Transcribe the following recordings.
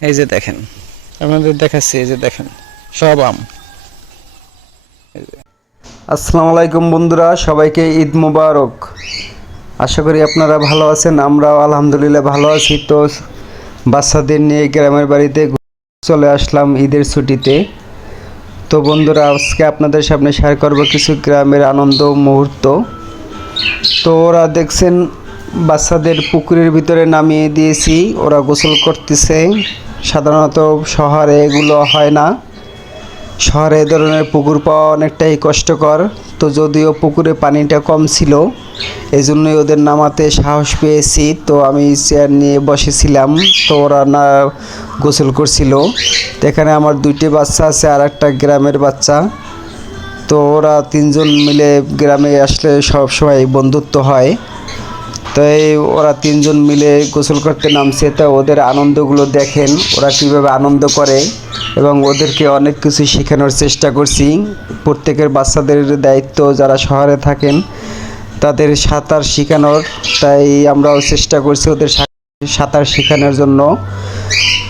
এই যে দেখেন, আপনাদের দেখাচ্ছি, এই যে দেখেন সব আম। আসসালামু আলাইকুম বন্ধুরা, সবাইকে ঈদ মোবারক। আশা করি আপনারা ভালো আছেন, আমরাও আলহামদুলিল্লাহ ভালো আছি। তো বাচ্চাদের নিয়ে গ্রামের বাড়িতে চলে আসলাম ঈদের ছুটিতে। তো বন্ধুরা, আজকে আপনাদের সামনে শেয়ার করব কিছু গ্রামের আনন্দ মুহূর্ত। তো ওরা দেখছেন বাচ্চাদের পুকুরের ভিতরে নামিয়ে দিয়েছি, ওরা গোসল করতেছে। সাধারণত শহরে এগুলো হয় না, শহরে এ ধরনের পুকুর পাওয়া অনেকটাই কষ্টকর। তো যদিও পুকুরে পানিটা কম ছিল, এই জন্যই ওদের নামাতে সাহস পেয়েছি। তো আমি চেয়ার নিয়ে বসেছিলাম, তো ওরা না গোসল করছিল। তো এখানে আমার দুইটি বাচ্চা আছে আর একটা গ্রামের বাচ্চা। তো ওরা তিনজন মিলে গ্রামে আসলে সব সময় বন্ধুত্ব হয়। তো ওরা তিনজন মিলে গোসল করতে নামছে। তো ওদের আনন্দগুলো দেখেন, ওরা কীভাবে আনন্দ করে, এবং ওদেরকে অনেক কিছু শেখানোর চেষ্টা করছি। প্রত্যেকের বাচ্চাদের দায়িত্ব, যারা শহরে থাকেন তাদের সাঁতার শেখানোর। তাই আমরাও চেষ্টা করছি ওদের সাঁতার শেখানোর জন্য।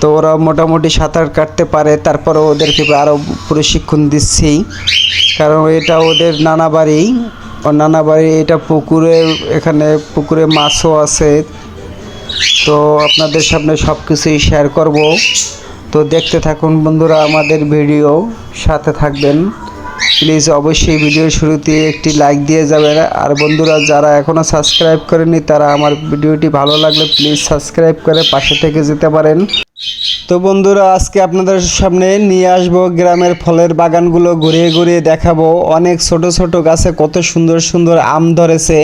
তো ওরা মোটামুটি সাঁতার কাটতে পারে, তারপরেও ওদেরকে আরও প্রশিক্ষণ দিচ্ছি, কারণ এটা ওদের নানা বাড়ি। ও নানা বাড়ি, এটা পুকুরে, এখানে পুকুরে মাছও আছে। তো আপনাদের সামনে সব কিছুই শেয়ার করব। তো দেখতে থাকুন বন্ধুরা আমাদের ভিডিও, সাথে থাকবেন। প্লিজ অবশ্যই ভিডিওর শুরুতে একটি লাইক দিয়ে যাবেন। আর বন্ধুরা যারা এখনও সাবস্ক্রাইব করেনি, তারা আমার ভিডিওটি ভালো লাগলে প্লিজ সাবস্ক্রাইব করে পাশে থেকে যেতে পারেন। তো বন্ধুরা, আজকে আপনাদের সামনে নিয়ে আসবো গ্রামের ফলের বাগানগুলো, ঘুরিয়ে ঘুরিয়ে দেখাবো। অনেক ছোট ছোট গাছে কত সুন্দর সুন্দর আম ধরেছে,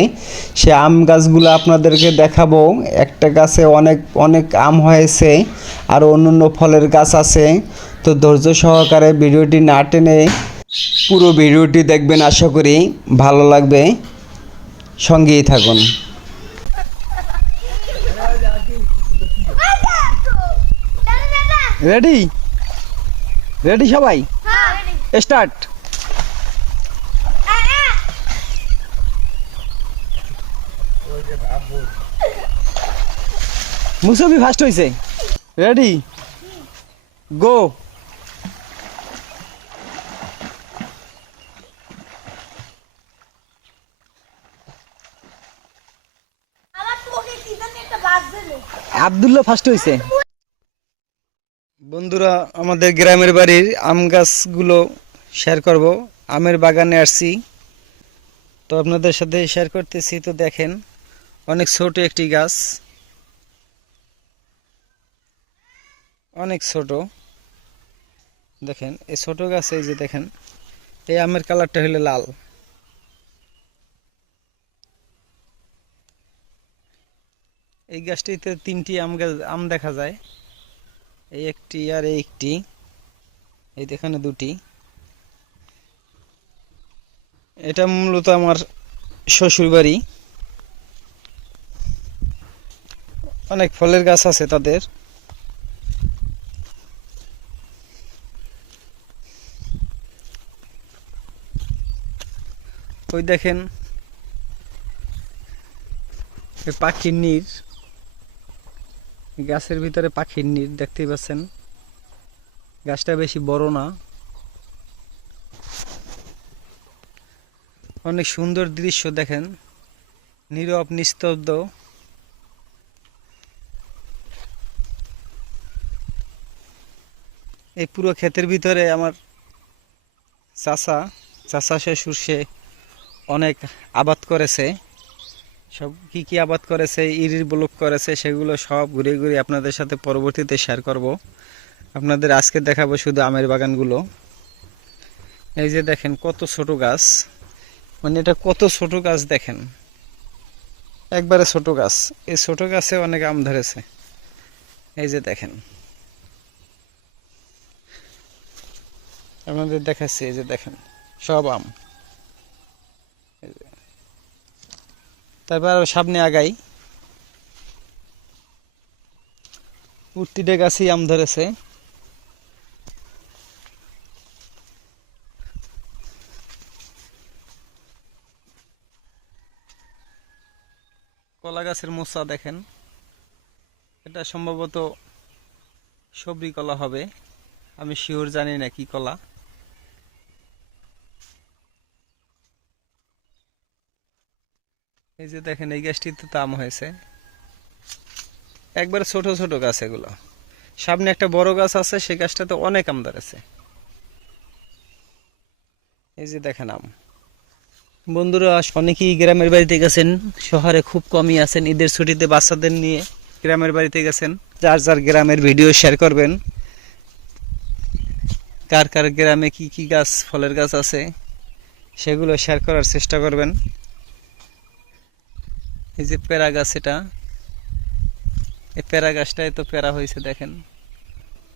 সে আম গাছগুলো আপনাদেরকে দেখাবো। একটা গাছে অনেক অনেক আম হয়েছে, আর অন্যান্য ফলের গাছ আছে। তো ধৈর্য সহকারে ভিডিওটি না টেনে পুরো ভিডিওটি দেখবেন, আশা করি ভালো লাগবে। সঙ্গেই থাকুন। রেডি রেডি সবাই, স্টার্ট। মুসবি ফার্স্ট হয়েছে, রেডি গো। আব্দুল্লাহ ফার্স্ট হয়েছে। বন্ধুরা, আমাদের গ্রামের বাড়ির আম গাছগুলো শেয়ার করব। আমের বাগানে আসছি, তো আপনাদের সাথে শেয়ার করতেছি। তো দেখেন, অনেক ছোট একটি গাছ, অনেক ছোট। দেখেন এই ছোট গাছে, এই যে দেখেন, এই আমের কালারটা হলো লাল। এই গাছটিতে তিনটি আম দেখা যায়, এই একটি আর এই একটি, এই এখানে দুটি। এটা মূলত আমার শ্বশুর বাড়ি। অনেক ফলের গাছ আছে তাদের। ওই দেখেন পাখির নির, গাছের ভিতরে পাখির নির দেখতেই পাচ্ছেন। গাছটা বেশি বড় না, অনেক সুন্দর দৃশ্য দেখেন, নীরব নিস্তব্ধ। এই পুরো ক্ষেতের ভিতরে আমার চাচা চাচা শ্বশুর সে অনেক আবাদ করেছে। সব কি কি আবাদ করেছে, ইরির ব্লক করেছে, সেগুলো সব ঘুরে ঘুরে আপনাদের সাথে পরবর্তীতে শেয়ার করব। আপনাদের আজকে দেখাবো শুধু আমের বাগানগুলো। এই যে দেখেন কত ছোট গাছ, মানে এটা কত ছোট গাছ দেখেন, একবারে ছোট গাছ। এই ছোট গাছে অনেক আম ধরেছে, এই যে দেখেন। আপনাদের দেখাচ্ছি, এই যে দেখেন সব আম। তারপর আরো সামনে আগাই, প্রতিটা গাছই আম ধরেছে। কলা গাছের মোচা দেখেন, এটা সম্ভবত সবরি কলা হবে, আমি শিওর জানি না কি কলা। এই যে দেখেন এই গাছটিতে তো আম হয়েছে, একবার ছোট ছোট গাছ এগুলো। সামনে একটা বড় গাছ আছে, সেই গাছটাতে অনেক আম ধরেছে। এই যে দেখেন আম। বন্ধুরা অনেকেই গ্রামের বাড়িতে গেছেন, শহরে খুব কমই আছেন। ঈদের ছুটিতে বাচ্চাদের নিয়ে গ্রামের বাড়িতে গেছেন। যার যার গ্রামের ভিডিও শেয়ার করবেন, কার কার গ্রামে কি কি গাছ ফলের গাছ আছে সেগুলো শেয়ার করার চেষ্টা করবেন। এই যে পেয়ারা গাছ, এটা এই পেয়ারা গাছটাই তো পেয়ারা হয়েছে দেখেন।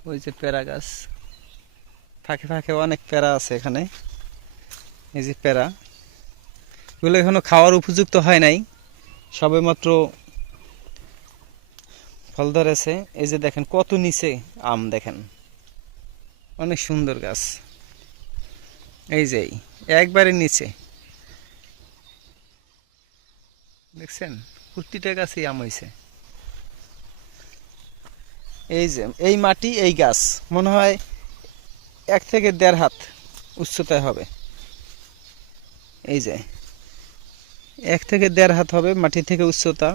ওই যে পেয়ারা গাছ, ফাঁকে ফাঁকে অনেক পেয়ারা আছে এখানে। এই যে পেয়ারা, এগুলো এখনো খাওয়ার উপযুক্ত হয় নাই, সবে মাত্র ফল ধরেছে। এই যে দেখেন কত নিচে আম, দেখেন অনেক সুন্দর গাছ। এই যে একবারে নিচে দেখছেন, প্রতিটা গাছে আম হয়েছে। এই যে এই মাটি, এই গাছ মনে হয় 1 থেকে 1.5 হাত উচ্চতায় হবে। এই যে 1 থেকে 1.5 হাত হবে মাটি থেকে উচ্চতা,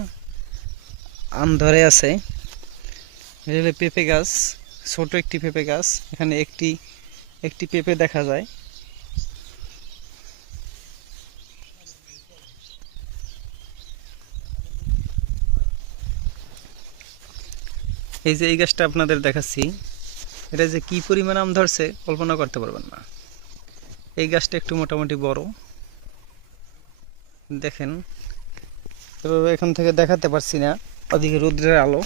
আম ধরে আছে। এটা হলো পেঁপে গাছ, ছোট একটি পেঁপে গাছ। এখানে একটি একটি পেঁপে দেখা যায়। এই যে এই গাছটা আপনাদের দেখাচ্ছি, এটা যে কি পরিমাণ আম ধরছে কল্পনা করতে পারবেন না। এই গাছটা একটু মোটামুটি বড়, দেখেন। এভাবে এখান থেকে দেখাতে পারছি না, ওদিকে রৌদ্রের আলো,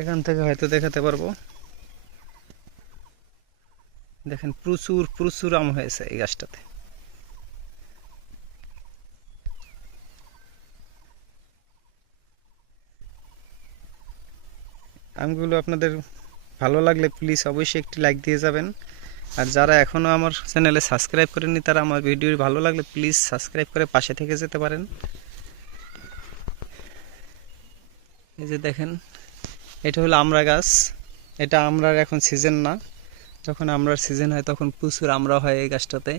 এখান থেকে হয়তো দেখাতে পারবো। দেখেন প্রচুর প্রচুর আম হয়েছে এই গাছটাতে। আমগুলো আপনাদের ভালো লাগলে প্লিজ অবশ্যই একটি লাইক দিয়ে যাবেন। আর যারা এখনও আমার চ্যানেলে সাবস্ক্রাইব করেননি, তারা আমার ভিডিও ভালো লাগলে প্লিজ সাবস্ক্রাইব করে পাশে থেকে যেতে পারেন। এই যে দেখেন, এটা হলো আমড়া গাছ। এটা আমড়ার এখন সিজন না, যখন আমড়ার সিজন হয় তখন প্রচুর আমড়া হয় এই গাছটাতে।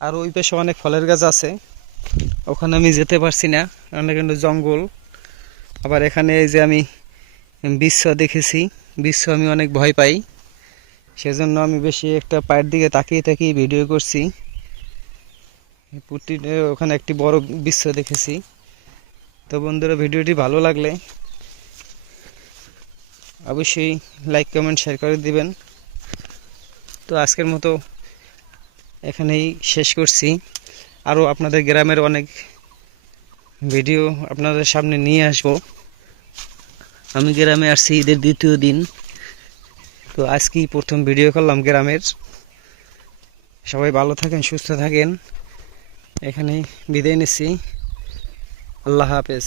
আর ওই পাশে অনেক ফলের গাছ আছে, ওখানে আমি যেতে পারছি না, অনেক কিন্তু জঙ্গল। আবার এখানে এই যে আমি বিশ্ব দেখেছি, বিশ্ব আমি অনেক ভয় পাই, সেজন্য আমি বেশি একটা পায়ের দিকে তাকিয়ে তাকিয়ে ভিডিও করছি। ওখানে একটি বড় বিশ্ব দেখেছি। তো বন্ধুরা, ভিডিওটি ভালো লাগলে অবশ্যই লাইক কমেন্ট শেয়ার করে দিবেন। তো আজকের মতো এখানেই শেষ করছি। আরও আপনাদের গ্রামের অনেক ভিডিও আপনাদের সামনে নিয়ে আসব। আমি গ্রামে আসছি ঈদের 2য় দিন, তো আজকেই প্রথম ভিডিও করলাম গ্রামের। সবাই ভালো থাকেন, সুস্থ থাকেন, এখানে বিদায় নিচ্ছি। আল্লাহ হাফেজ।